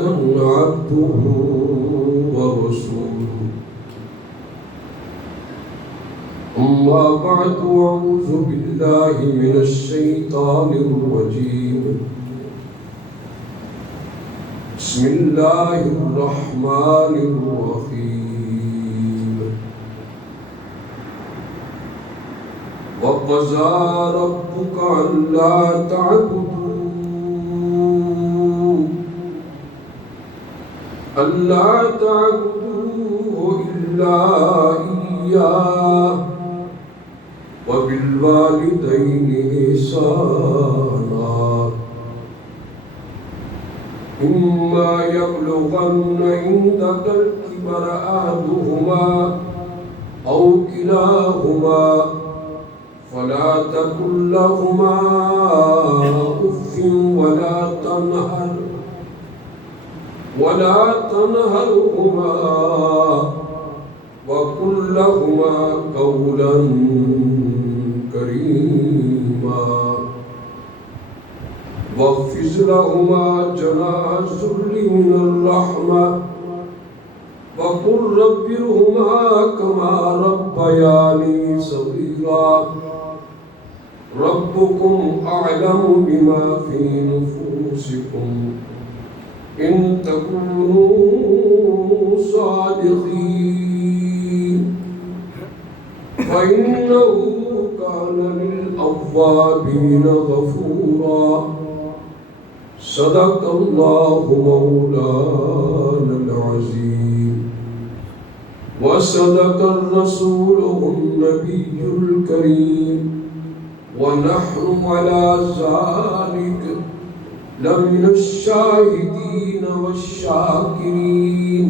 محمدا عبده ورسوله أما بعد أعوذ بالله من الشيطان الرجيم بسم الله الرحمن الرحيم وقضى ربك ألا تعبدوا إلا إياه وبالوالدين إحسانا إما يبلغن عندك الكبر أحدهما أو كلاهما فلا تقل لهما أف ولا تنهرهما وقل لهما قولا كريما واخفض لهما جناح الذل من الرحمة وقل رب ارحمهما كما ربياني صغيرا ربكم أعلم بما في نفوسكم إن تكونوا صادقين فإنه كان للأوابين غفورا صدق الله مولانا العظيم وصدق رسوله النبي الكريم ونحن على ذلك لمن الشاهدين والشاكرين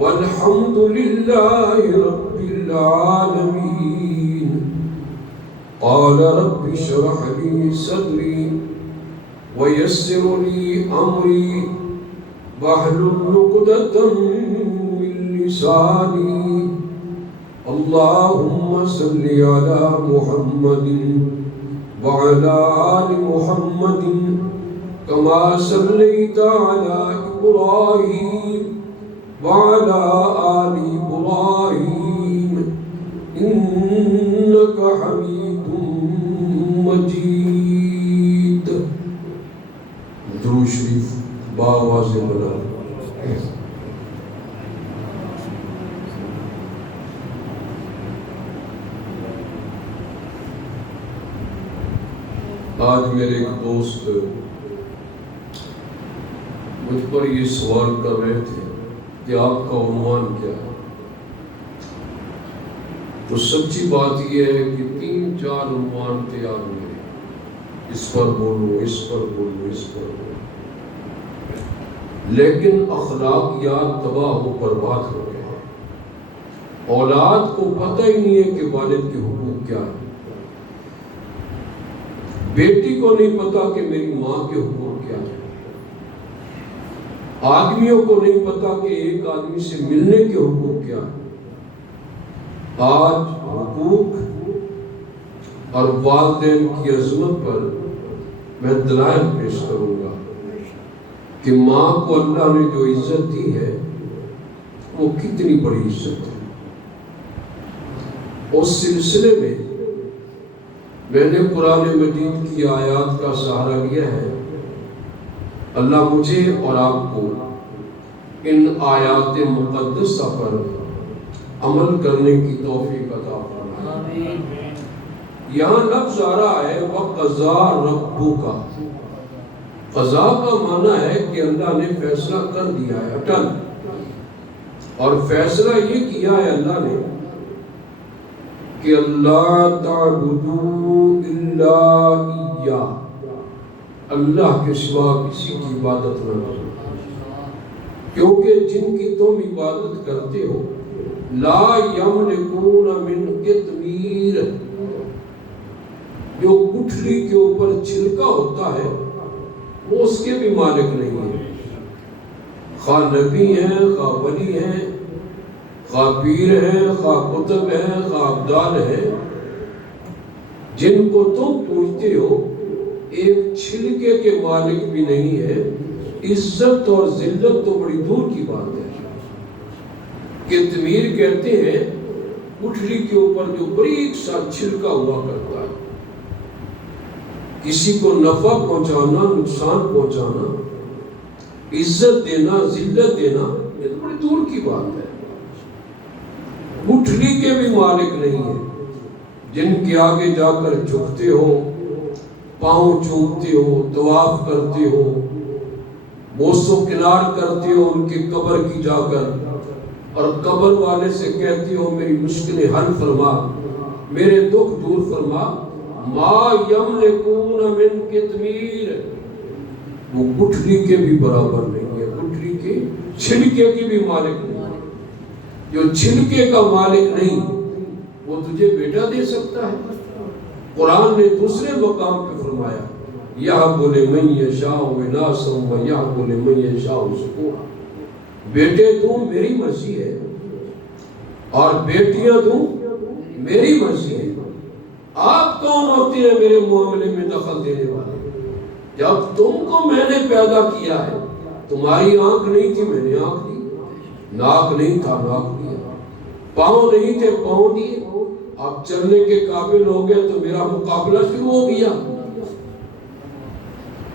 والحمد لله رب العالمين قال رب اشرح لي صدري ويسر لي أمري واحلل عقدة من لساني اللهم صل على محمد وعلى آل محمد كما صليت على إبراهيم وعلى آل إبراهيم إنك حميد مجيد. درود شریف بآواز بلند. آج میرے ایک دوست مجھ پر یہ سوال کر رہے تھے کہ آپ کا عنوان کیا ہے. تو سچی بات یہ ہے کہ 3-4 عنوان تیار ہوئے، اس پر بولوں، اس پر بولوں، اس پر بولوں، لیکن اخلاقیات تباہ و برباد ہو گئے ہیں. اولاد کو پتہ ہی نہیں ہے کہ والد کے حقوق کیا ہیں. بیٹی کو نہیں پتا کہ میری ماں کے حقوق کیا ہیں. آدمیوں کو نہیں پتا کہ ایک آدمی سے ملنے کے حقوق کیا ہیں. آج حقوق اور والدین کی عظمت پر میں دلائل پیش کروں گا کہ ماں کو اللہ نے جو عزت دی ہے وہ کتنی بڑی عزت ہے. اس سلسلے میں میں نے قرآن مجید کی آیات کا سہارا لیا ہے. اللہ مجھے اور آپ کو ان آیات مقدسہ پر عمل کرنے کی توفیق عطا فرمائے. یہاں لفظ آ رہا ہے وَقَضَى رَبُّكَ. قضا کا معنی ہے کہ اللہ نے فیصلہ کر دیا ہے، اٹل. اور فیصلہ یہ کیا ہے اللہ نے کہ اللہ تعبدوا الا اياه، اللہ کے سوا کسی کی عبادت نہ کرو، کیونکہ جن کی تم عبادت کرتے ہو لا یملکون من قطمیر، جو گٹھلی کے اوپر چھلکا ہوتا ہے وہ اس کے بھی مالک نہیں ہے. خواہ نبی ہیں، خواہ ولی ہیں، خواہ پیر ہیں، خواہ کتب ہیں، خواہ ابدال ہیں، جن کو تم پوجتے ہو ایک چھلکے کے مالک بھی نہیں ہے عزت اور ذلت تو بڑی دور کی بات ہے. قطمیر کہتے ہیں گٹھلی کے اوپر جو باریک سا چھلکا ہوا کرتا ہے، کسی کو نفع پہنچانا، نقصان پہنچانا، عزت دینا، ذلت دینا، یہ تو بڑی دور کی بات ہے. گٹھلی کے بھی مالک نہیں ہے، جن کے آگے جا کر جھکتے ہو، پاؤں چومتے ہو، طواف کرتے ہو، بوس و کنار کرتے ہو ان کی قبر کی جا کر، اور قبر والے سے کہتے ہو میری مشکلیں حل فرما، میرے دکھ دور فرما. ما یملکون من قطمیر، وہ گٹھلی کے بھی برابر نہیں ہے، گٹھلی کے چھلکے کی بھی مالک نہیں ہے. جو چھلکے کا مالک نہیں وہ تجھے بیٹا دے سکتا ہے. قرآن نے دوسرے مقام پہ فرمایا یَهْبُ لِمَن یَشَاءُ إِنَاثًا وَیَهْبُ لِمَن یَشَاءُ ذُکُورًا. بیٹے دوں میری مرضی ہے اور بیٹیاں دوں میری مرضی ہے. آپ کون ہوتے ہیں میرے معاملے میں دخل دینے والے؟ جب تم کو میں نے پیدا کیا ہے، تمہاری آنکھ نہیں تھی میں نے آنکھ دی، ناک نہیں تھا ناک دیا، پاؤں نہیں تھے پاؤں دیے. آپ چلنے کے قابل ہو گئے تو میرا مقابلہ شروع ہو گیا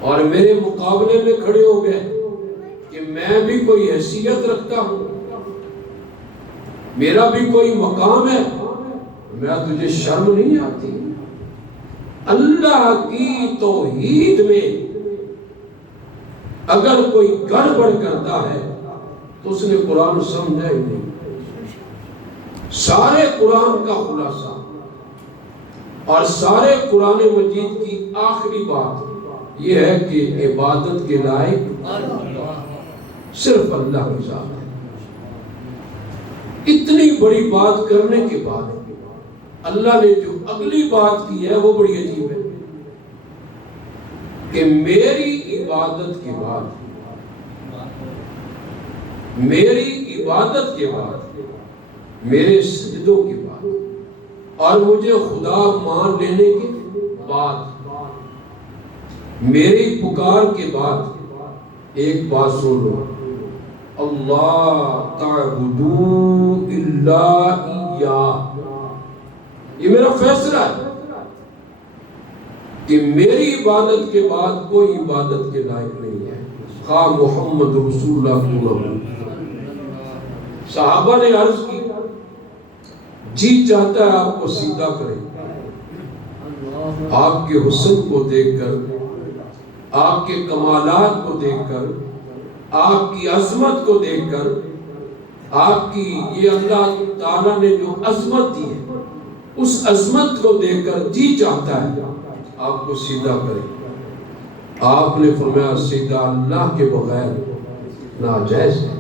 اور میرے مقابلے میں کھڑے ہو گئے کہ میں بھی کوئی حیثیت رکھتا ہوں، میرا بھی کوئی مقام ہے. میں تجھے شرم نہیں آتی؟ اللہ کی توحید میں اگر کوئی گڑبڑ کرتا ہے تو اس نے قرآن سمجھا ہی نہیں. سارے قرآن کا خلاصہ اور سارے قرآن مجید کی آخری بات یہ ہے کہ عبادت کے لائق صرف اللہ کی ذات ہے. اتنی بڑی بات کرنے کے بعد اللہ نے جو اگلی بات کی ہے وہ بڑی عجیب ہے کہ میری عبادت کے بعد، میری عبادت کے بعد، میرے سجدوں کے بعد اور مجھے خدا مان لینے کے بعد، میری پکار کے بعد ایک بات سن لو، اللہ تعبدوا الا ایہ. یہ میرا فیصلہ ہے کہ میری عبادت کے بعد کوئی عبادت کے لائق نہیں ہے، خواہ محمد رسول اللہ صلی اللہ علیہ وسلم. صحابہ نے عرض کی جی چاہتا ہے آپ کو سیدھا کرے. آپ کے حسن کو دیکھ کر، آپ کے کمالات کو دیکھ کر، آپ کی عظمت کو دیکھ کر، آپ کی یہ اللہ تعالیٰ نے جو عظمت دی ہے اس عظمت کو دیکھ کر جی چاہتا ہے آپ کو سیدھا کرے. آپ نے فرمایا سیدھا اللہ کے بغیر ناجائز ہے.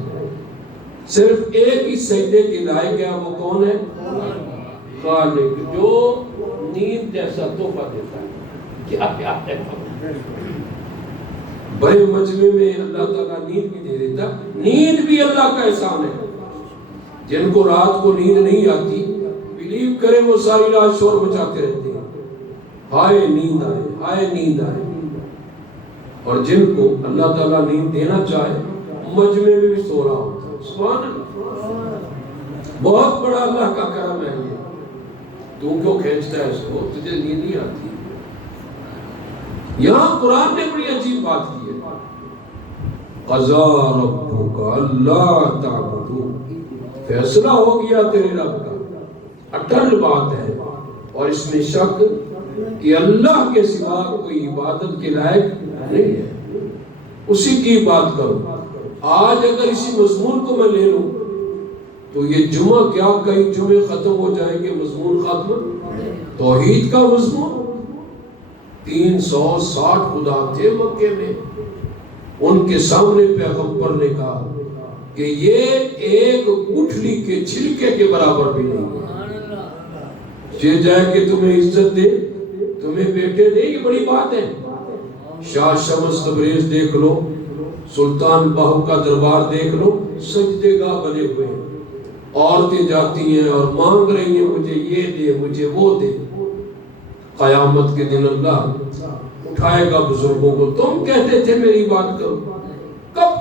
صرف ایک ہی سجدے کے لائق ہے، وہ کون ہے؟ خالق، جو نیند جیسا تحفہ دیتا ہے. کیا پیار ہے! بڑے مجمع میں اللہ تعالیٰ نیند بھی دے دیتا. نیند بھی اللہ کا احسان ہے. جن کو رات کو نیند نہیں آتی بلیو کرے وہ ساری رات شور مچاتے رہتے ہیں، ہائے نیند آئے، ہائے نیند آئے. اور جن کو اللہ تعالیٰ نیند دینا چاہے مجمع میں بھی سو رہا ہوتا ہے. سبحان اللہ، بہت بڑا اللہ کا کرم ہے. یہ تو کیوں کھینچتا ہے اس کو؟ تجھے نیند نہیں آتی. یہاں قرآن نے بڑی عجیب بات کی ہے، قضا ربک اللہ تعبدوا. فیصلہ ہو گیا تیرے رب کا، اٹل بات ہے اور اس میں شک کہ اللہ کے سوا کوئی عبادت کے لائق نہیں ہے. اسی کی بات کرو. آج اگر اسی مضمون کو میں لے لوں تو یہ جمعہ کیا کئی جمعے ختم ہو جائیں گے. مضمون ختم، توحید کا مضمون. 360 خدا تھے مکے میں، ان کے سامنے پیغمبر نے کہا کہ یہ ایک گٹھلی کے چھلکے کے برابر بھی نہیں ہے. یہ جائے کہ تمہیں عزت دے، تمہیں بیٹے دے، یہ بڑی بات ہے. شاہ شمس تبریز دیکھ لو، سلطان باہو کا دربار دیکھ لو، سجدے گاہ بنے ہوئے ہیں. عورتیں جاتی ہیں اور مانگ رہی ہیں مجھے یہ دے، مجھے وہ دے. قیامت کے دن اللہ اٹھائے گا بزرگوں کو. تم کہتے تھے میری بات کرو،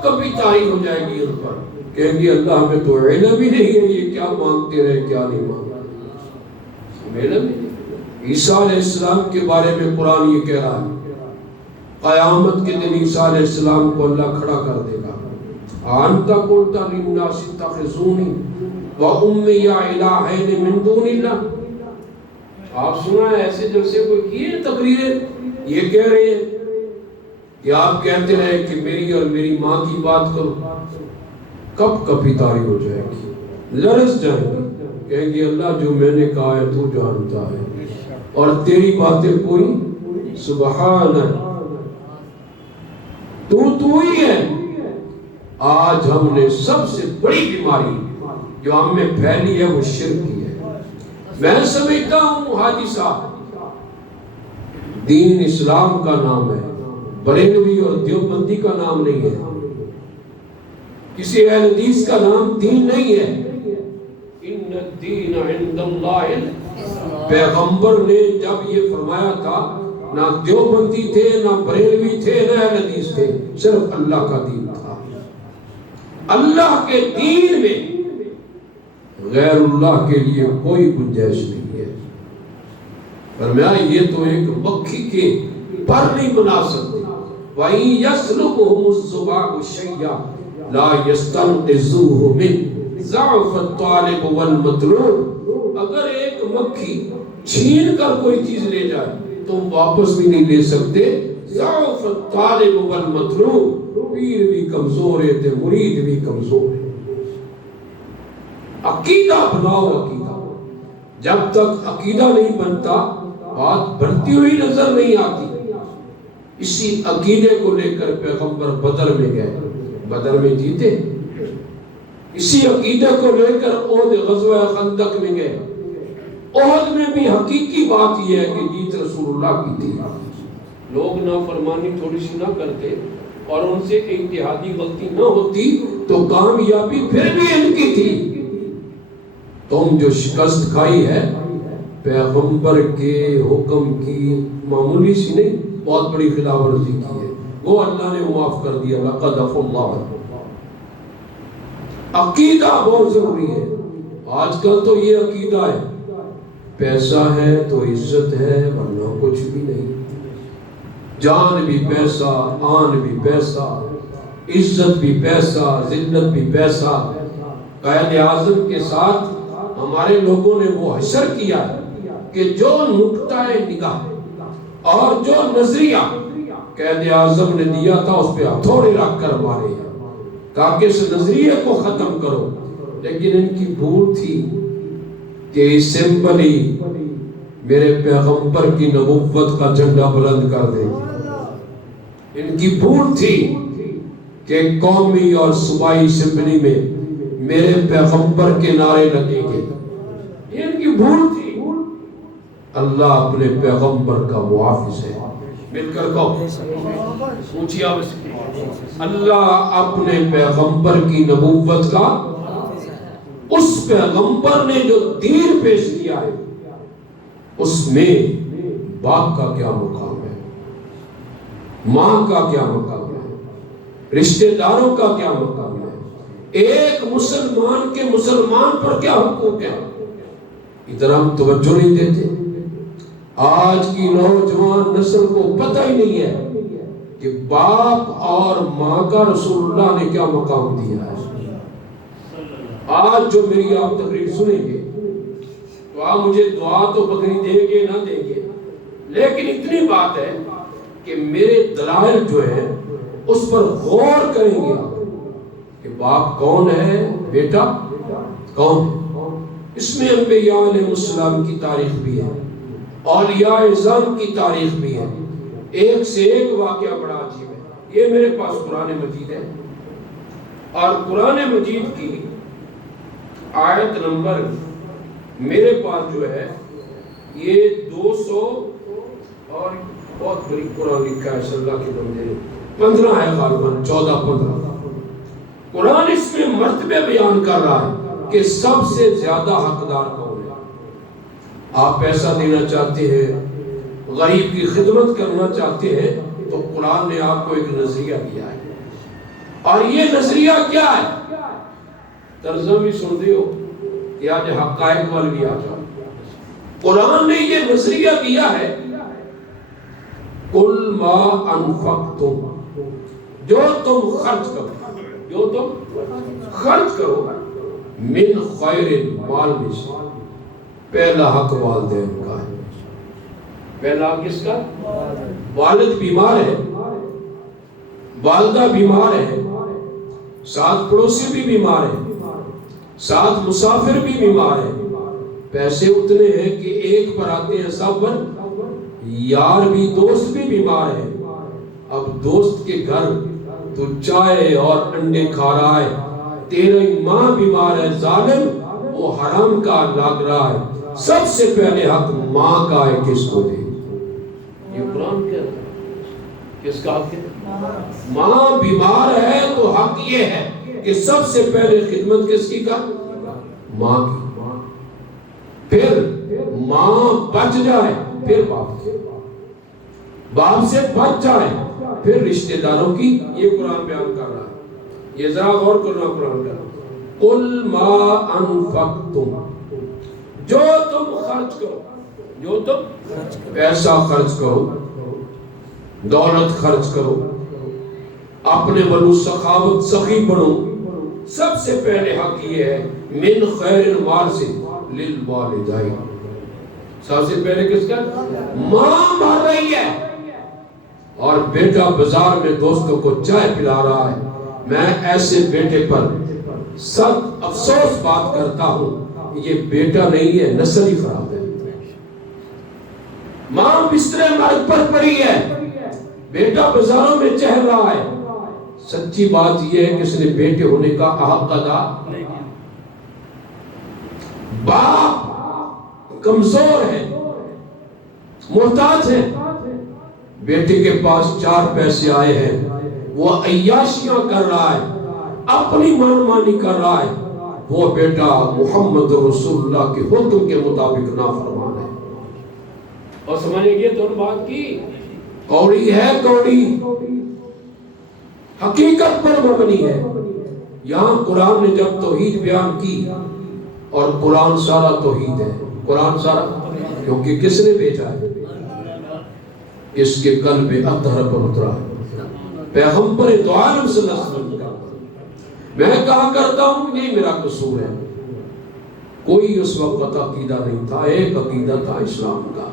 کبھی طاری ہو جائے گی ان پر، کہیں گے اللہ ہمیں تو علم ہی نہیں ہے یہ کیا مانگتے رہے کیا نہیں مانگتے، علم نہیں۔ عیسیٰ علیہ السلام کے بارے میں قرآن یہ کہہ رہا ہے قیامت کے دن عیسیٰ علیہ السلام کو اللہ کھڑا کر دے گا، انت قلت للناس اتخذونی وأمی الہین من دون اللہ۔ آپ سنا ہے ایسے جلسے کوئی کیے تقریریں یہ کہہ رہے ہیں کہ آپ کہتے رہے کہ میری اور میری ماں کی بات کرو، کب کبھی طاری ہو جائے گی، لرز جائیں گے، کہیں گے اللہ جو میں نے کہا ہے تو جانتا ہے اور تیری باتیں کوئی سبحان ہے، تو ہی ہے۔ آج ہم نے سب سے بڑی بیماری جو ہم میں پھیلی ہے وہ شرک کی ہے۔ میں سمجھتا ہوں حاجی صاحب دین اسلام کا نام ہے، بریلوی اور دیوبندی کا نام نہیں ہے، کسی اہل حدیث کا نام دین نہیں ہے۔ ان الدین عند اللہ، پیغمبر نے جب یہ فرمایا تھا نہ دیوبندی تھے نہ بریلوی تھے نہ اہل حدیث تھے، صرف اللہ کا دین تھا۔ اللہ کے دین میں غیر اللہ کے لیے کوئی گنجائش نہیں ہے۔ فرمایا یہ تو ایک مکھی کے پر نہیں بنا سکتے، وَإِن يَسْلُبْهُمُ الذُّبَابُ شَيْئًا لَا يَسْتَنقِذُوهُ مِنْهُ ضَعْفَ الطَّالِبُ وَالْمَطْلُوبُ۔ اگر ایک مکھی چھین کر کوئی چیز لے جائے تو واپس بھی نہیں لے سکتے، ضعف الطالب والمطلوب، پیر بھی کمزور ہے تے مرید بھی کمزور ہے۔ عقیدہ بناؤ، عقیدہ جب تک عقیدہ نہیں بنتا بات بنتی ہوئی نظر نہیں آتی۔ اسی عقیدے کو لے کر پیغمبر بدر میں گئے، بدر میں جیتے، اسی عقیدے کو لے کر احد غزوہ خندق میں گئے، احد میں بھی حقیقی بات یہ ہے کہ جیت رسول اللہ کی تھی۔ لوگ نافرمانی تھوڑی سی نہ کرتے اور ان سے اتحادی غلطی نہ ہوتی تو کامیابی پھر بھی ان کی تھی۔ تم جو شکست کھائی ہے پیغمبر کے حکم کی معمولی سی نہیں، بہت بڑی خلاف ورزی کی ہے، وہ اللہ نے معاف کر دیا، لقد عفا اللہ عنہ۔ عقیدہ بہت ضروری ہے۔ آج کل تو یہ عقیدہ ہے پیسہ ہے تو عزت ہے ورنہ کچھ بھی نہیں، جان بھی پیسہ، آن بھی پیسہ، عزت بھی پیسہ، ذلت بھی پیسہ۔ قائد اعظم کے ساتھ ہمارے لوگوں نے وہ حشر کیا کہ جو نقطہ نگاہ اور جو نظریہ قائد اعظم نے دیا تھا اس پہ ہتھوڑے رکھ کر مارے، کہا کہ اس نظریے کو ختم کرو، لیکن ان کی بھول تھی کہ اسمبلی میرے پیغمبر کی نبوت کا جھنڈا بلند کر دے گی۔ ان کی بھول تھی کہ قومی اور صوبائی اسمبلی میں میرے پیغمبر کے نعرے لگیں گے، یہ ان کی بھول تھی۔ اللہ اپنے پیغمبر کا محافظ ہے، مل کر کہو اونچی آواز سے، اللہ اپنے پیغمبر کی نبوت کا، اس پیغمبر نے جو دین پیش کیا ہے اس میں باپ کا کیا مقام ہے، ماں کا کیا مقام ہے، رشتہ داروں کا کیا مقام ہے، ایک مسلمان کے مسلمان پر کیا حقوق ہے، ادھر ہم توجہ نہیں دیتے۔ آج کی نوجوان نسل کو پتہ ہی نہیں ہے کہ باپ اور ماں کا رسول اللہ نے کیا مقام دیا ہے۔ آج جو میری آپ تقریر سنیں گے تو آپ مجھے دعا تو بکری دیں گے نہ دیں گے، لیکن اتنی بات ہے کہ میرے دلائل جو ہیں اس پر غور کریں گے آپ کہ باپ کون ہے، بیٹا کون ہے۔ اس میں انبیاء علیہ السلام کی تاریخ بھی ہے، اولیاء اعظم کی تاریخ بھی ہے، ایک سے ایک واقعہ بڑا عجیب ہے۔ یہ میرے پاس قرآن مجید ہے اور قرآن مجید کی آیت نمبر میرے پاس جو ہے یہ 200 اور بہت بڑی قرآن لکھا ہے صلی اللہ کے بندے نے، 15 ہے غالباً 14-15۔ قرآن اس میں مرتبے بیان کر رہا ہے کہ سب سے زیادہ حقدار کون ہے۔ آپ پیسہ دینا چاہتے ہیں، غریب کی خدمت کرنا چاہتے ہیں تو قرآن نے آپ کو ایک نظریہ دیا ہے، اور یہ نظریہ کیا ہے؟ ترجمہ بھی سنتے ہو کہ آج حقائق وال بھی آ جاؤ. قرآن نے یہ نظریہ دیا ہے قل ما انفقتم، جو تم خرچ کرو، جو تم خرچ کرو، من خیر، مال میں سے. پہلا حق والدین کا ہے. پہلا حق کس کا؟ والد بیمار ہے، والدہ بیمار ہے، ساتھ پڑوسی بھی بیمار ہے، ساتھ مسافر بھی بیمار ہے. پیسے اتنے ہیں کہ ایک پر آتے ہیں سب پر، یار بھی دوست بھی بیمار ہے. اب دوست کے گھر تو چائے اور انڈے کھا رہا ہے، تیری ماں بیمار ہے، ظالم وہ حرام کا لگ رہا ہے. سب سے پہلے حق ماں کا ہے، کس کو دے؟ یہ قرآن کہتا ہے. کس کا حق ہے؟ ماں بیمار ہے تو حق یہ ہے کہ سب سے پہلے خدمت کس کی کا؟ ماں کی. پھر ماں بچ جائے پھر باپ کی، باپ سے بچ جائے پھر رشتہ داروں کی. یہ قرآن بیان کر رہا ہے. یہ ذرا غور کرنا قرآن کا. قل ما انفقتم، جو تم خرچ کرو، جو تم پیسہ خرچ کرو، دولت خرچ کرو، اپنے بنو سخاوت سخی بنو. سب سے پہلے حق یہ ہے من خیر مال سے للوالدین. سب سے پہلے کس کا؟ ماں مر رہی ہے اور بیٹا بازار میں دوستوں کو چائے پلا رہا ہے. میں ایسے بیٹے پر سخت افسوس بات کرتا ہوں، یہ بیٹا نہیں ہے، نسل ہی خراب ہے. ماں بستر مرگ پر پڑی ہے، بیٹا بازاروں میں چہل رہا ہے. سچی بات یہ ہے کہ اس نے بیٹے ہونے کا حق ادا. باپ کمزور ہے، محتاج ہے، بیٹے کے پاس 4 پیسے آئے ہیں، وہ عیاشیاں کر رہا ہے، اپنی منمانی کر رہا ہے. وہ بیٹا محمد رسول اللہ کے حکم کے مطابق نافرمان ہے. اور سمجھیں گے تو بات کی کوڑی ہے، کوڑی حقیقت پر مبنی ہے. یہاں قرآن نے جب توحید بیان کی، اور قرآن سارا توحید ہے، قرآن سارا، کیونکہ کس نے بھیجا ہے؟ اس کے قلب اطہر پر اترا پیغمبر تو عالم صلی اللہ علیہ وسلم کا. میں کہا کرتا ہوں یہ میرا قصور ہے. کوئی اس وقت عقیدہ نہیں تھا، ایک عقیدہ تھا اسلام کا.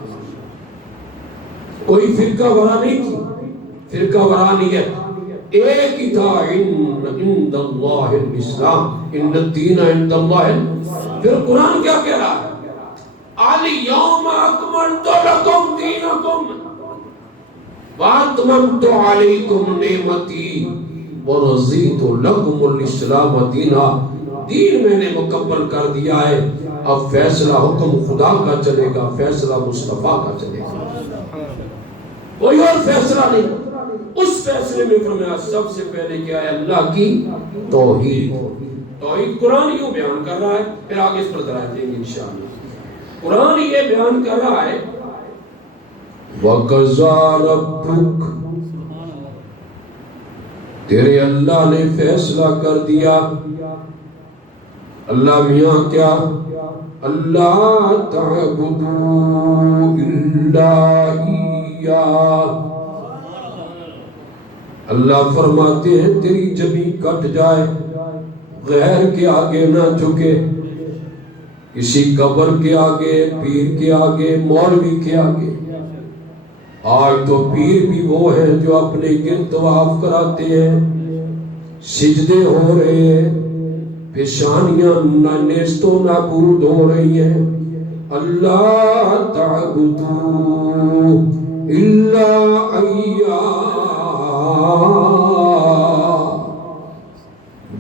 کوئی فرقہ بڑا نہیں تھی، فرقہ بڑا نہیں ہے، ایک ہی تھا. عند اللہ الاسلام، ان الدین عند اللہ. پھر قرآن کیا کہہ رہا ہے؟ الیوم اکملت لکم دینکم واتممت علیکم نعمتی ورضیت لکم الاسلام دینا. دین میں نے مکمل کر دیا ہے، اب فیصلہ حکم خدا کا چلے گا، فیصلہ مصطفیٰ کا چلے گا، کوئی اور فیصلہ نہیں. اس فیصلے میں فرمایا سب سے پہلے کیا ہے؟ اللہ کی توحید. توحید قرآن یوں بیان کر رہا ہے، پھر آگے اس پر ذرا دیں گے انشاءاللہ. قرآن یہ بیان کر رہا ہے وَقَضَىٰ رَبُّكَ، تیرے اللہ نے فیصلہ کر دیا. اللہ میاں کیا؟ اللہ تعبدوا الا ایاہ. اللہ فرماتے ہیں تیری جبیں کٹ جائے، غیر کے آگے نہ جھکے، کسی قبر کے آگے، پیر کے آگے، مولوی کے آگے. آج تو پیر بھی وہ ہیں جو اپنے گرد طواف کراتے ہیں، سجدے ہو رہے ہیں، پیشانیاں نیست و نابود ہو رہی ہیں. اللہ تعبدوا الا ایاہ،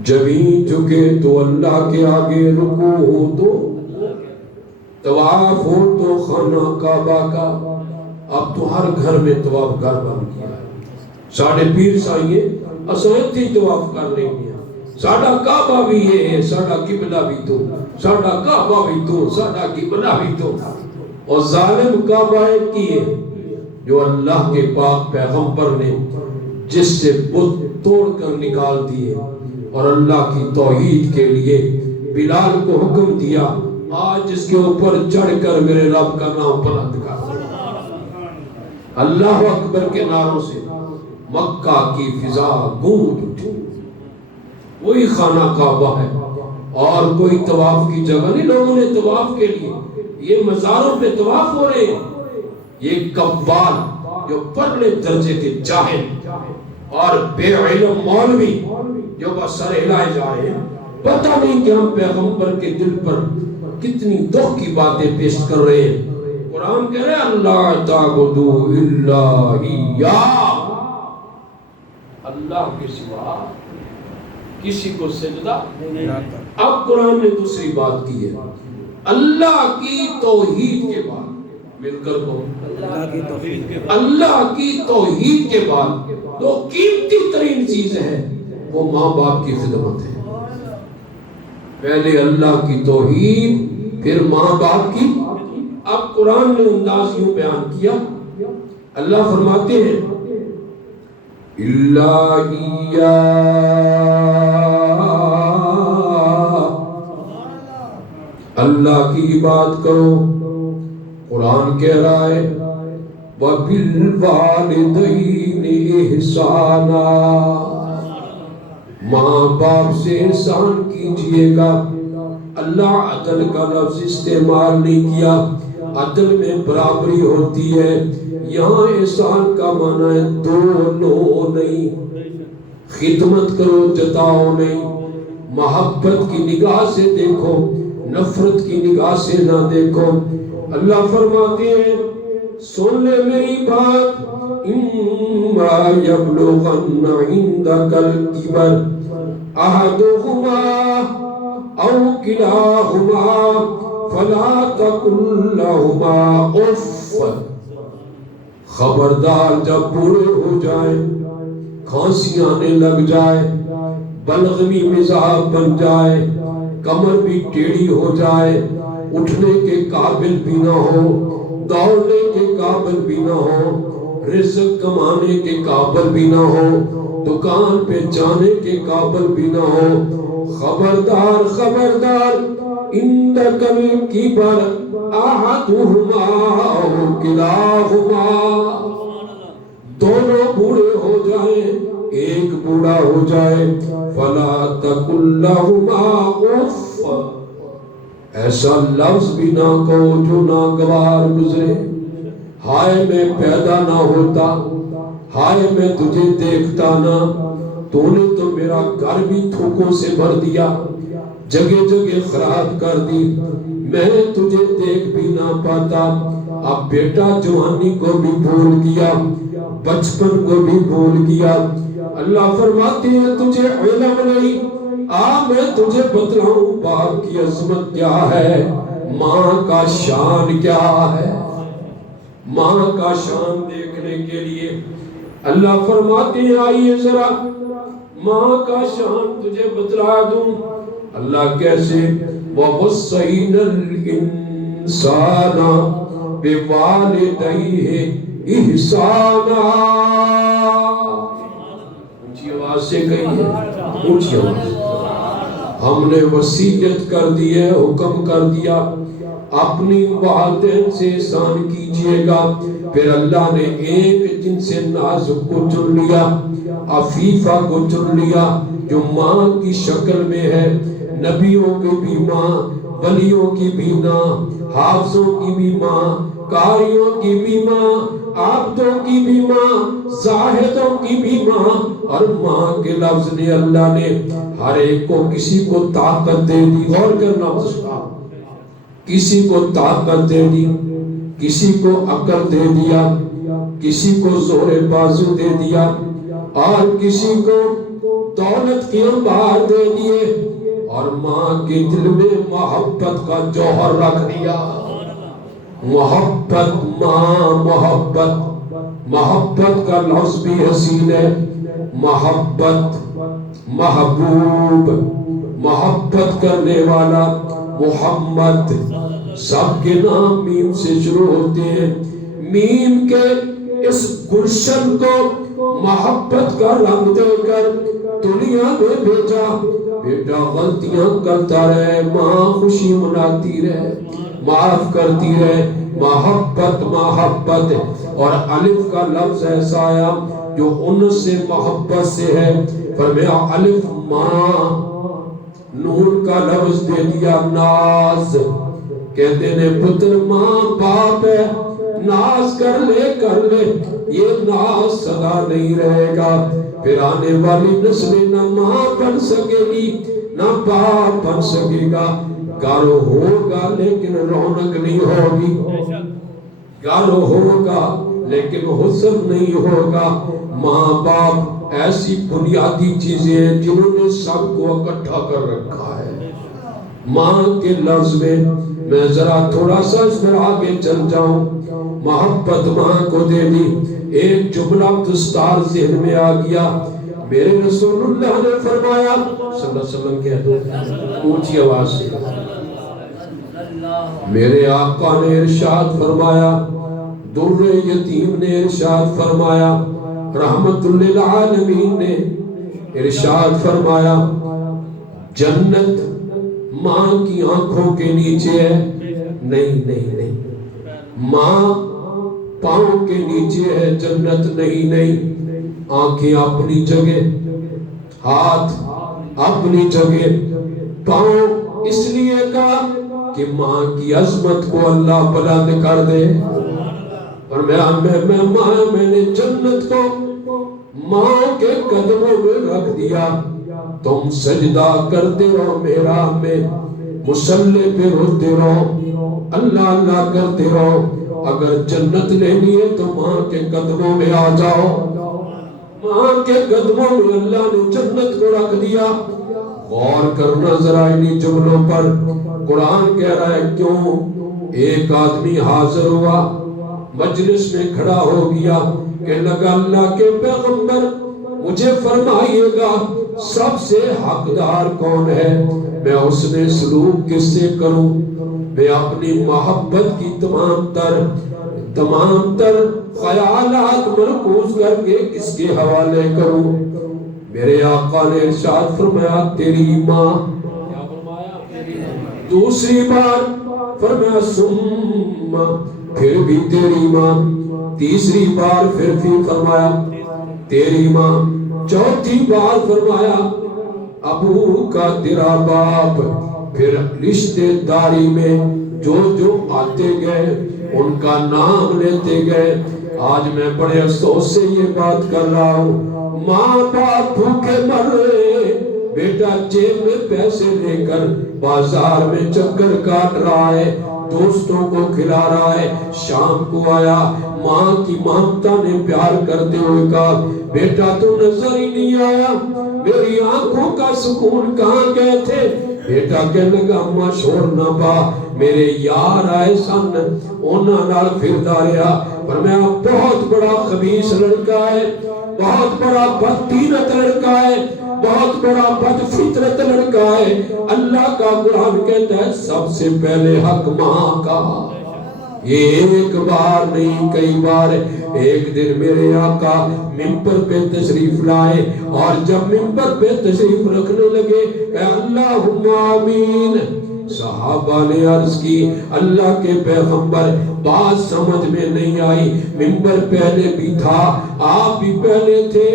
جبیں جھکے تو اللہ کے آگے، رکوع ہو تو طواف ہو تو خانہ کعبہ کا. اب تو ہر گھر میں طواف گھر بن گیا ہے. ساڑھے پیر سائیے اسائیں تھی طواف کر لیں گے. ساڑھا کعبہ بھی یہ ہے، ساڑھا قبلہ بھی تو، ساڑھا کعبہ بھی تو، ساڑھا قبلہ بھی تو. اور ظالم کعبہ کی ہے جو اللہ کے پاک پیغمبر نے جس سے بت توڑ کر نکال دیے اور اللہ کی توحید کے لیے بلال کو حکم دیا آج اس کے اوپر چڑھ کر میرے رب کا نام بلند کر۔ اللہ اکبر کے نعروں سے مکہ کی فضا گونج اٹھی۔ وہی خانہ کعبہ ہے اور کوئی طواف کی جگہ نہیں، لوگوں نے طواف کے لیے یہ مزاروں پہ طواف ہو رہے ہیں۔ یہ قبال جو پرلے درجے کے جاہل اور بے علم مولوی جو بس سر ہلائے جا رہے ہیں، پتہ نہیں کہ ہم پیغمبر کے دل پر کتنی دکھ کی باتیں پیش کر رہے ہیں۔ قرآن کہہ رہے ہیں اللہ تعبدو الا ایاہ، اللہ کے سوا کسی کو سجدہ نہیں۔ اب قرآن نے دوسری بات کی ہے، اللہ کی توحید کے بعد مل کر کو اللہ کی توحید کے بعد جو قیمتی ترین چیز ہے وہ ماں باپ کی خدمت ہے۔ پہلے اللہ کی توحید پھر ماں باپ کی۔ اب قرآن نے انداز یوں بیان کیا، اللہ فرماتے ہیں اللہ اللہ کی عبادت کرو۔ قرآن کہہ رہا ہے وَبِالْوَالِدَيْنِ إِحْسَانًا، ماں باپ سے احسان کیجئے گا۔ اللہ عدل کا لفظ استعمال نہیں کیا، عدل میں برابری ہوتی ہے، یہاں احسان کا معنی ہے دو لو نہیں، خدمت کرو جتاؤ نہیں، محبت کی نگاہ سے دیکھو، نفرت کی نگاہ سے نہ دیکھو۔ اللہ فرماتے ہیں سن لے میری بات، اِمَّا يَبْلُغَنَّ عِنْدَكَ الْكِبَرَ أَحَدُهُمَا أَوْ كِلَاهُمَا فَلَا تَقُل لَّهُمَا اُفٍّ، خبردار جب بوڑھے ہو جائیں، کھانسی آنے لگ جائے، بلغمی مزاج بن جائے، کمر بھی ٹیڑھی ہو جائے، اٹھنے کے قابل بھی نہ ہو، دوڑنے کے قابل بھی نہ ہو، رزق کمانے کے قابل بھی نہ ہو، دکان پہ جانے کے قابل بھی نہ ہو، خبردار خبردار عندک الکبر احدہما او کلاہما، دونوں بوڑھے ہو جائیں، ایک بوڑھا ہو جائے، فلا تقل لہما اف، ایسا لفظ بھی نہ کہو جو ناگوار گزرے، ہائے میں پیدا نہ ہوتا، ہائے میں تجھے دیکھتا نہ، تو نے تو میرا گھر بھی تھوکوں سے بھر دیا، جگہ جگہ خراب کر دی، میں تجھے دیکھ بھی نہ پاتا۔ اب بیٹا جوانی کو بھی بھول گیا، بچپن کو بھی بھول گیا۔ اللہ فرماتے ہیں تجھے علم نہیں، میں تجھے بتلاؤں باپ کی عظمت کیا ہے، ماں کا شان کیا ہے۔ ماں کا شان دیکھنے کے لیے اللہ فرماتے ہیں آئیے ذرا ماں کا شان تجھے بتلا دوں۔ اللہ کیسے وَوَصَّيْنَا الْإِنسَانَ بِوَالِدَيْهِ إِحْسَانًا، اونچی آواز سے کہیے، اونچی آواز۔ ہم نے وصیت کر دی ہے، حکم کر دیا اپنی والدین سے احسان کیجئے گا۔ پھر اللہ نے ایک جن سے نازک کو چن لیا، عفیفہ کو چن لیا، جو ماں کی شکل میں ہے، نبیوں کی بھی ماں، ولیوں کی بھی ماں، حافظوں کی بھی ماں، قاریوں کی بھی ماں، عابدوں کی بھی ماں، زاہدوں کی بھی ماں، اور ماں کے لفظ نے اللہ نے ہر ایک کو کسی کو طاقت دے دی۔ غور کرنا مسئلہ، کسی کو طاقت دے دی، کسی کو عقل دے دیا، کسی کو زور بازو دے دیا، اور کسی کو دولت کے انبار دے دیے، اور ماں کے دل میں محبت کا جوہر رکھ دیا۔ محبت، ماں، محبت، محبت کا لفظ بھی حسین ہے، محبت، محبوب، محبت کرنے والا، محمد، سب کے نام میم سے شروع ہوتے ہیں۔ میم کے اس گلشن کو محبت کا رنگ دے کر دنیا میں بھیجا۔ بیٹا غلطیاں کرتا رہے، ماں خوشی مناتی رہے، معاف کرتی رہے۔ محبت محبت اور الف کا لفظ ایسا آیا جو ان سے محبت سے ہے، فرمایا الف ماں، نون کا لفظ دے دیا ناز۔ کہتے ہیں پتر ماں باپ ہے، ناز کر لے، یہ ناز سدا نہیں رہے گا، پھر آنے والی نسل نہ ماں بن سکے گی نہ باپ بن سکے گا۔ گھر ہوگا لیکن رونق نہیں ہوگی، گھر ہوگا لیکن حسن نہیں ہوگا۔ ماں باپ ایسی بنیادی چیزیں ہیں جنہوں نے سب کو اکٹھا کر رکھا ہے۔ ماں کے لفظ میں ذرا تھوڑا سا اس پر آگے چل جاؤں۔ محبت ماں کو دے دی۔ ایک جملہ دستار ذہن میں آ گیا، میرے رسول اللہ نے فرمایا صلی اللہ علیہ وسلم، کہہ دو اونچی آواز سے، میرے آقا نے ارشاد فرمایا، در یتیم نے ارشاد فرمایا، رحمت للعالمین نے ارشاد فرمایا، جنت ماں کی آنکھوں کے نیچے ہے۔ نہیں، ماں پاؤں کے نیچے ہے، جنت نہیں۔ آنکھیں اپنی جگہ، ہاتھ اپنی جگہ، پاؤں اس لیے کہا کہ ماں کی عظمت کو اللہ بلند کر دے۔ اور میں نے جنت کو ماں کے قدموں میں رکھ دیا، تم سجدہ کرتے رہو میرا میں، مصلی پہ روتے رہو، اللہ اللہ کرتے رہو۔ اگر جنت لینی ہے تو ماں کے قدموں میں آ جاؤ۔ ماں کے قدموں میں اللہ نے جنت کو رکھ دیا۔ غور کرنا ذرا انہی جملوں پر، قرآن کہہ رہا ہے کیوں؟ ایک آدمی حاضر ہوا، مجلس میں کھڑا ہو گیا، کہ لگا اللہ کے پیغمبر مجھے فرمائیے گا سب سے حقدار کون ہے، میں اس نے سلوک کس سے کروں، میں اپنی محبت کی تمام تر خیالات مرکوز کر کے کس کے حوالے کروں؟ میرے آقا نے ارشاد فرمایا تیری ماں۔ کیا فرمایا؟ دوسری بار فرمایا ثم، پھر بھی تیری ماں۔ تیسری بار پھر بھی فرمایا تیری ماں۔ چوتھی بار فرمایا ابو کا تیرا باپ۔ پھر رشتے داری میں جو آتے گئے ان کا نام لیتے گئے۔ آج میں بڑے افسوس سے یہ بات کر رہا ہوں، ماں باپ بھوکے مر رہے، بیٹا جیب میں پیسے لے کر بازار میں چکر کاٹ رہا ہے، دوستوں کو کھلا رہا ہے۔ شام کو آیا، ماں کی ممتا نے پیار کرتے ہوئے کہا بیٹا تو نظر ہی نہیں آیا، میری آنکھوں کا سکون کہاں گئے تھے؟ بیٹا کہنے لگا اماں شور نہ پا، میرے یار آئے سن انہاں نال پھردا رہا، پر میں بہت بڑا خبیث لڑکا ہے، بہت بڑا بدتینت لڑکا ہے، بہت بڑا بد فطرت لڑکا ہے۔ اللہ کا قرآن کہتا ہے سب سے پہلے حق ماں کا۔ یہ ایک بار نہیں کئی بار۔ ایک دن میرے آقا منبر پہ تشریف لائے، اور جب منبر پہ تشریف رکھنے لگے اے اللہم آمین، صحابہ نے عرض کی اللہ کے پیغمبر بات سمجھ میں نہیں آئی، منبر پہلے بھی تھا، آپ بھی پہلے تھے،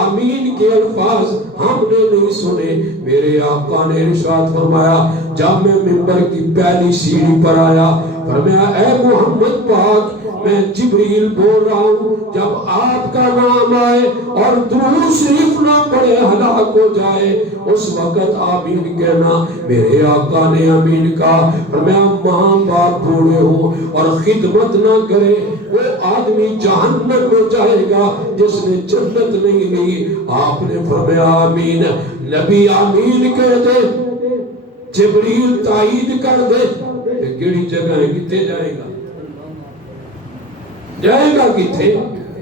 آمین کے الفاظ ہم نے نہیں سنے۔ میرے آقا نے ارشاد فرمایا جب میں منبر کی پہلی سیڑھی پر آیا، فرمایا اے محمد پاک میں جبریل بول رہا ہوں، جب آپ کا نام آئے اور درود شریف نہ پڑھے ہلاک ہو جائے اس وقت آمین کہنا۔ میرے آقا نے آمین کہا، فرمایا ماں باپ بوڑھے ہوں اور خدمت نہ کرے وہ آدمی جہنم میں جائے گا جس نے جنت نہیں لی۔ آپ نے فرمایا آمین۔ نبی آمین کہہ دے، جبریل تائید کر دے، کیڑی جگہ ہے کتے جائے گا؟ جائے گا کتے؟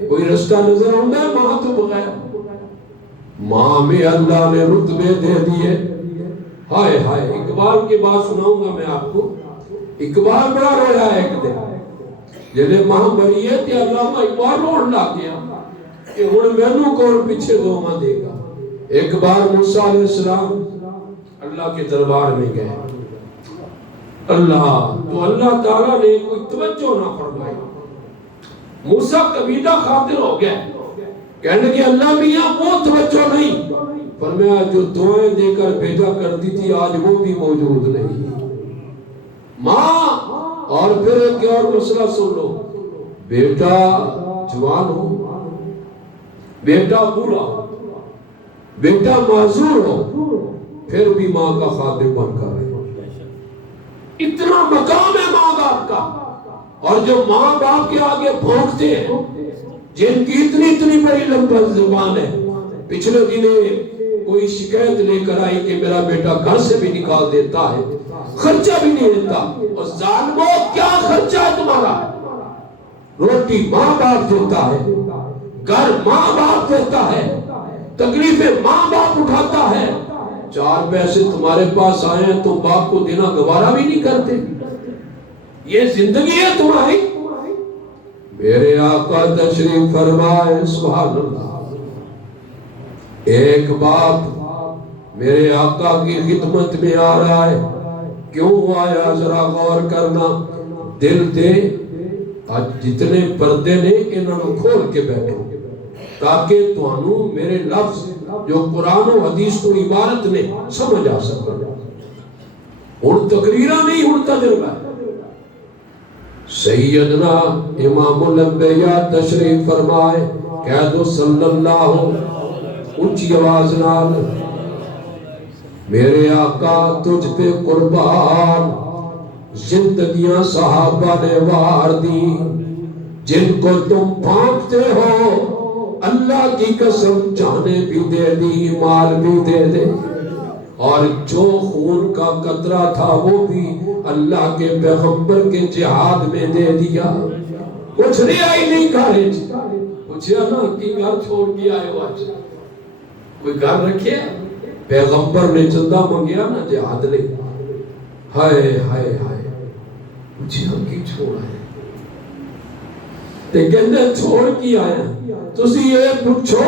کوئی رستہ نظر آؤں ہے ماں تو بغیر؟ ماں میں اللہ نے رتبے دے دیے۔ ہائے ہائے، اقبال کی بات سناؤں گا میں آپ کو۔ اقبال بڑا رویا ہے ایک دن، جلے ماں بری ہے کہ علامہ اقبال روڑ لا گیا۔ کہ ہن مینوں کون پیچھے دعا دے گا۔ ایک بار موسیٰ علیہ السلام اللہ کے دربار میں گئے، اللہ تعالیٰ نے کوئی توجہ نہ فرمائی۔ موسیٰ کبیدہ خاطر ہو گئے، کہنے کہ اللہ میاں وہ توجہ نہیں، فرمایا جو دعائیں دے کر بھیجا کرتی تھی آج وہ بھی موجود نہیں۔ ماں، اور پھر ایک اور مسئلہ سن لو، بیٹا جوان ہو، بیٹا بوڑھا ہو، بیٹا معذور ہو، پھر بھی ماں کا خادم بن کر رہے، اتنا مقام ہے ماں باپ کا۔ اور جو ماں باپ کے آگے بھونکتے ہیں، جن کی اتنی بڑی لمبا زبان ہے، پچھلے دنیں کوئی شکایت لے کر آئی کہ میرا بیٹا گھر سے بھی نکال دیتا ہے، خرچہ بھی نہیں دیتا۔ اور ظالمو، کیا خرچہ ہے تمہارا؟ روٹی ماں باپ دیتا ہے، گھر ماں باپ دیتا ہے، تکلیفیں ماں باپ اٹھاتا ہے، 4 پیسے تمہارے پاس آئے ہیں تم باپ کو دینا گوارا بھی نہیں کرتے۔ یہ زندگی ہے تمہاری؟ میرے آقا تشریف فرمائے، سبحان اللہ، ایک باپ میرے آقا کی خدمت میں آ رہا ہے، کیوں آیا ذرا غور کرنا، دل دے آج جتنے پردے نے انہوں نے کھول کے بیٹھو تاکہ تانوں میرے لفظ جو قرآن و حدیث کو عبارت نے سمجھ آ سکتا۔ اور تقریرہ نہیں، اور تجربہ۔ سیدنا امام الانبیاء تشریف فرمائے، کہہ دو صلی اللہ، اونچی آواز نال، میرے آقا تجھ پہ قربان، زندگیاں صحابہ نے وار دی، جن کو تم پھانکتے ہو، اللہ کی قسم جانیں بھی دے دی، مال بھی دے دے، اور جو خون کا قطرہ تھا وہ بھی اللہ کے پیغمبر کے جہاد میں دے دیا۔ کچھ رہا ہی نہیں گھر، پوچھا نا کہ گھر چھوڑ کے آئے ہو، آج کوئی گھر رکھے؟ پیغمبر نے چندہ منگیا نا جہاد نہیں، ہائے ہائے ہائے، پوچھا کی چھوڑا ہے؟ تے کہندے چھوڑ کی آیا، تسی یہ پوچھو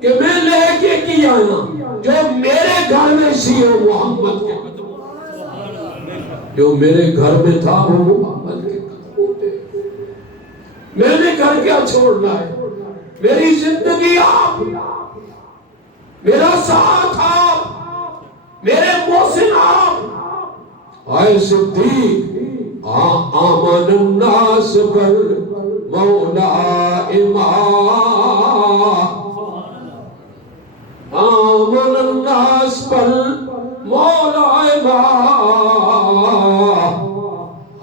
کہ میں لے کے کی آیا، جو میرے گھر میں سی ہے محمد کے قدم، جو میرے گھر میں تھا وہ محمد کے قدم، میں نے گھر کیا چھوڑنا ہے؟ میری زندگی آپ، میرا ساتھ آپ، میرے محسن آپ۔ آئے صدیق، آمن الناس بل مولا امام، آمن الناس بل مولا امام۔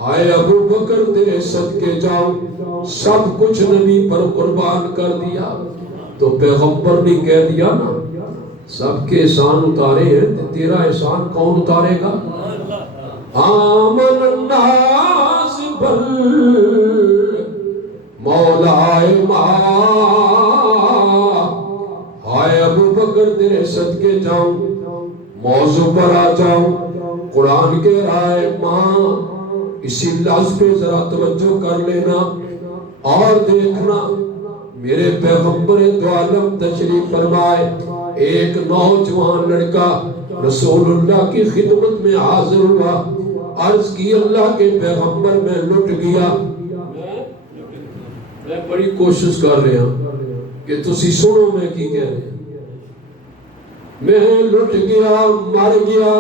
آئے ابو بکر تیرے صدقے جاؤ، سب کچھ نبی پر قربان کر دیا، تو پیغمبر نے کہہ دیا نا سب کے احسان اتارے ہیں، تیرا احسان کون اتارے گا؟ آمن الناس بل مولا امام۔ ہائے ابو بکر تیرے صدقے جاؤں، موضوع پر آ جاؤں، قرآن کے رائے ماں، اسی لفظ پہ ذرا توجہ کر لینا اور دیکھنا، میرے پیغمبر دو عالم تشریف فرمائے، ایک نوجوان لڑکا رسول اللہ کی خدمت میں حاضر ہوا، عرض کی اللہ کے پیغمبر میں لٹ گیا۔ میں بڑی کوشش کر رہا ہوں کہ تسی سنو میں کی کہہ رہے ہیں، میں لٹ گیا، مر گیا،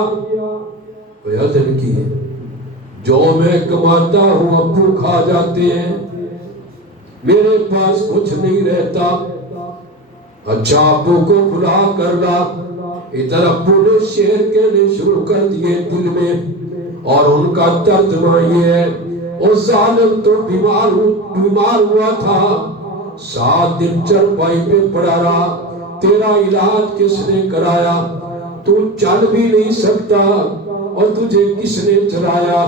بیعتن کی ہے، جو میں کماتا ہوں ابو کھا جاتے ہیں، میرے پاس کچھ نہیں رہتا، اچھا ابو کو بلا کر لا، ادھر ابو نے شعر کہنے شروع کر دیے دل میں، اور ان کا ترجمہ یہ ہے، او ظالم تو بیمار ہوا تھا، 7 دن چرپائی پہ پڑا رہا، تیرا علاج کس نے کرایا؟ تو چل بھی نہیں سکتا، اور تجھے کس نے چلایا؟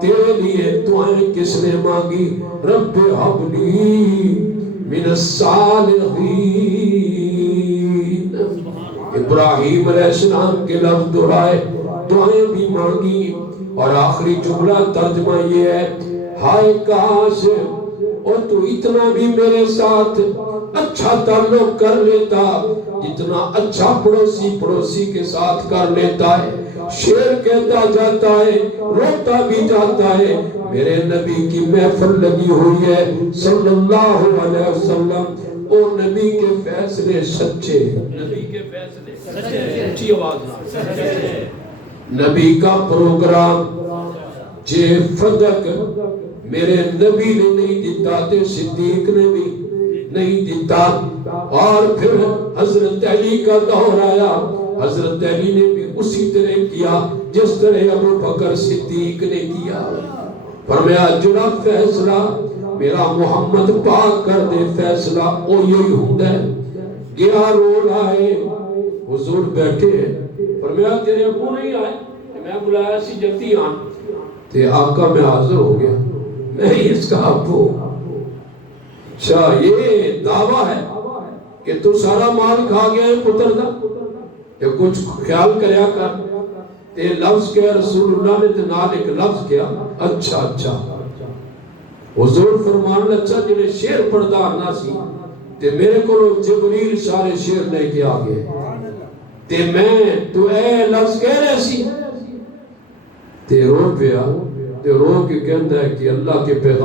تیرے لیے دعائیں کس نے مانگی؟ رب حبلی من الصالحین۔ ابراہیم علیہ السلام کے لفظ دہرائے، دعائیں بھی مانگی، اور آخری جملہ ترجمہ یہ ہے، ہائے کاش اور تو اتنا بھی میرے ساتھ اچھا تعلق کر لیتا جتنا اچھا پڑوسی کے ساتھ کر لیتا ہے، شعر کہتا جاتا ہے، روتا بھی جاتا ہے۔ میرے نبی کی محفل لگی ہوئی ہے صلی اللہ علیہ وسلم، او نبی کے فیصلے سچے، نبی کے فیصلے سچے، اچھی آواز نہ، نبی کا پروگرام جے فدق میرے نبی نے نہیں دیتا تے صدیق نے بھی نہیں دیتا۔ اور پھر حضرت علی کا دور آیا، حضرت علی نے بھی اسی طرح کیا جس طرح ابو بکر صدیق نے کیا۔ فرمایا جڑا فیصلہ میرا محمد پاک کر دے فیصلہ او یہی ہوندا ہے۔ گیا رول آئے، حضور بیٹھے، فرمایا تیرے ابو نہیں آئے؟ میں بلایا سی جلدی آن، تے آقا میں حاضر ہو گیا، میں اس کا ابو۔ اچھا یہ دعویٰ ہے کہ تو سارا مال کھا گیا ہے پتر دا، کہ کچھ خیال کریا کر، تے لفظ کیا رسول اللہ نے تے نال ایک لفظ کیا اچھا اچھا۔ حضور فرمان اچھا جنہیں شیر پڑھدا آنا سی تے میرے کو جبریل سارے شیر لے کے آگئے تے میں تو اے لفظ کہہ رہے سی تے رو پیا، تے رو کے کہندا ہے کہ اللہ کے پیغمبر